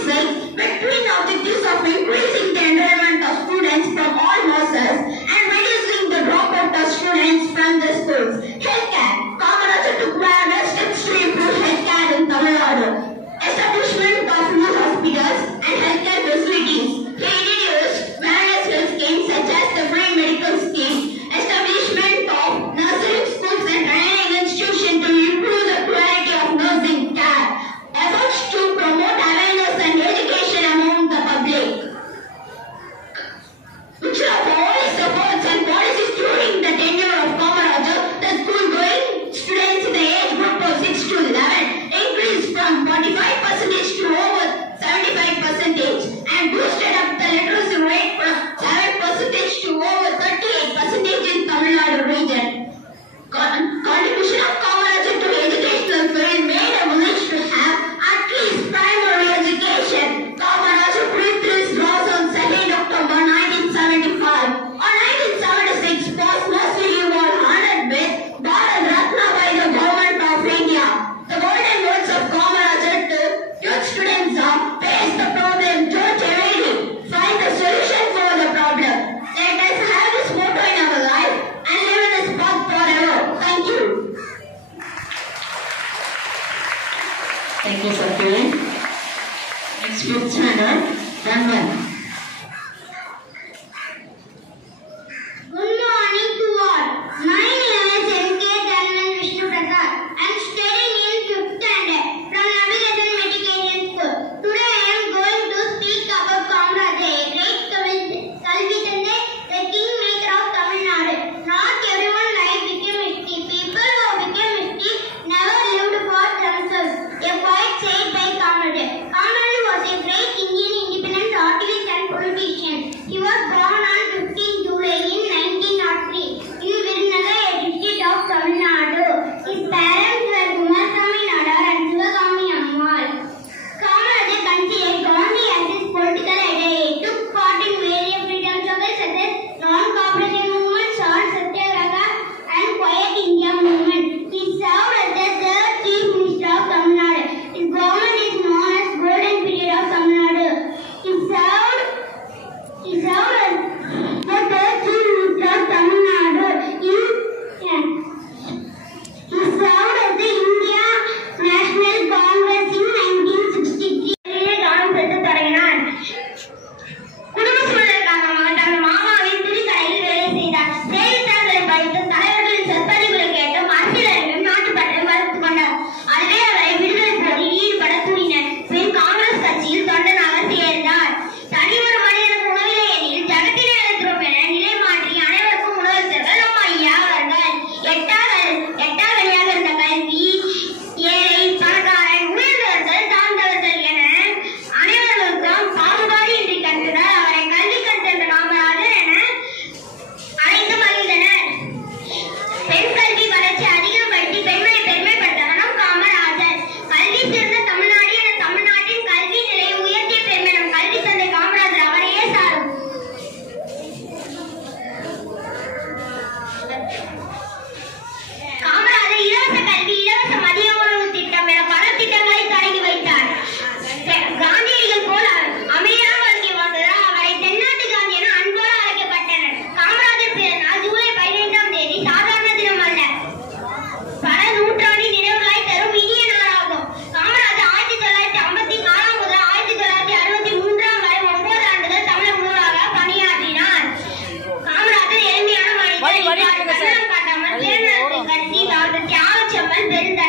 2026 with twin objectives of increasing the enrollment of students from all courses and reducing the dropout of students from the schools. Healthcare. Kamaraj took various steps to improve healthcare in Tamil Nadu. Establishment of new hospitals and healthcare facilities. He introduced various health schemes such as the free medical scheme, establishment of nursing schools and training institutions to improve the quality of nursing care. Efforts to promote awareness and education among the public. Which of all his efforts and policies during the tenure of Kamaraj, the school-going students in the age group of 6 to 11 increased from 45% to over 75% and boosted up the literacy rate from 7% to over 38% in Tamil Nadu region. Contribution of Kamaraj to educational field made a wish to have at least primary education. Kamaraj breathed his loss on 2nd October 1975. On 1976, posthumously he was honored with Bharat Ratna by the Government of India. The golden words of Kamaraj to youth students are: face the problem, don't evade it. Find the solution for the problem. Let us have this motto in our life and live in this path forever. Thank you. Thank you, Satya. Next, fifth standard, Rangan. Good morning to all. My name is M.K. Dhannan Vishnu Prasad. I am studying in 5th standard from Navigation Medication School. Today I am going to speak about Kamaraj, a great Kalvi Thandai, the kingmaker of Tamil Nadu. Not everyone life became mystic. People who became mystic never lived for themselves. A poet said by Kamaraj. Kamaraj was a great Indian independent activist and politician. He was born on 15 July in 1903 in Virnagar, a district of Tamil Nadu. His parents were Kumarasamy Nadar and Sivagami Ammal. Kamaraj considered Gandhi as his political idol. He took part in various freedom struggles such as non-cooperation movement, salt satyagraha, and Quiet India movement. He served as the third Chief Minister of Tamil Nadu. His government is known as Golden Period of Tamil Nadu. He served as the third Chief Minister of Tamil Nadu. He served as the India National Congress in 1963. கவனம் செலுத்த தொடங்கினார். குடும்ப சூழல் காரணமாக தனது மாமாவின் துணிக்கடையில் வேலை செய்தார். செய்தித்தாள்களை படித்து தலைவர்களின் சொற்பொழிவுகளை கேட்டும் அரசியலையும் நாட்டுப்பற்றை வளர்த்துக் கொண்டார். அதுவே அவரை விடுதலை போரில் ஈடுபட தூண்டினர். பின் காங்கிரஸ் கட்சியில் தொண்டனாக சேர்ந்தார். தனி ஒரு மனிதனுக்கு உணவில்லை எனில் ஜகத்தினை அழைக்கிறோம் என நிலை மாற்றி அனைவருக்கும் உணவளித்தவர்கள் நம் ஐயா அவர்கள். எட்டா வழியாக இருந்த கல்வி, ஏழை பணக்காரன், உயர்ந்தவர்கள் தாழ்ந்தவர்கள் என அனைவருக்கும் பாகுபாடு இன்றி கற்றதால் அவரை கல்வி கற்ற காமராஜர் என அழைத்து மகிழ்ந்தனர். பெண் கல்வி வளர்ச்சி அதிகப்படுத்தி பெண்களை பெருமைப்படுத்தவனும் காமராஜர். கல்வி சிறந்த தமிழ்நாடு என தமிழ்நாட்டின் கல்வி நிலையை உயர்த்திய பெருமை நம் கல்வி தந்தை காமராஜர் அவரையே சாரும். காமராஜர் இலவச கல்வி, இலவச மதிய உணவு திட்டம் என பல திட்டங்களை தொடங்கி வைத்தார். காந்தியடிகள் போல அமைதியான வாழ்க்கை வாழ்ந்ததால் அவரை தென்னாட்டு காந்தி என அன்போடு அழைக்கப்பட்டனர். காமராஜர் பிறந்தநாள் ஜூலை 15ஆம் தேதி சாதாரண தினம் அல்ல, பல நூற்றாண்டு நினைவுகளை தரும் இனிய நாளாகும். காமராஜர் 1954 முதல் 1963 வரை 9 ஆண்டுகள் தமிழக முதல்வராக பணியாற்றினார். காமராஜர் எளிமையான மனிதர். கண்ணம் காட்டாமல் பேரனத்தை கட்டி வாழ்ந்த தியாக செம்மல் பெருந்த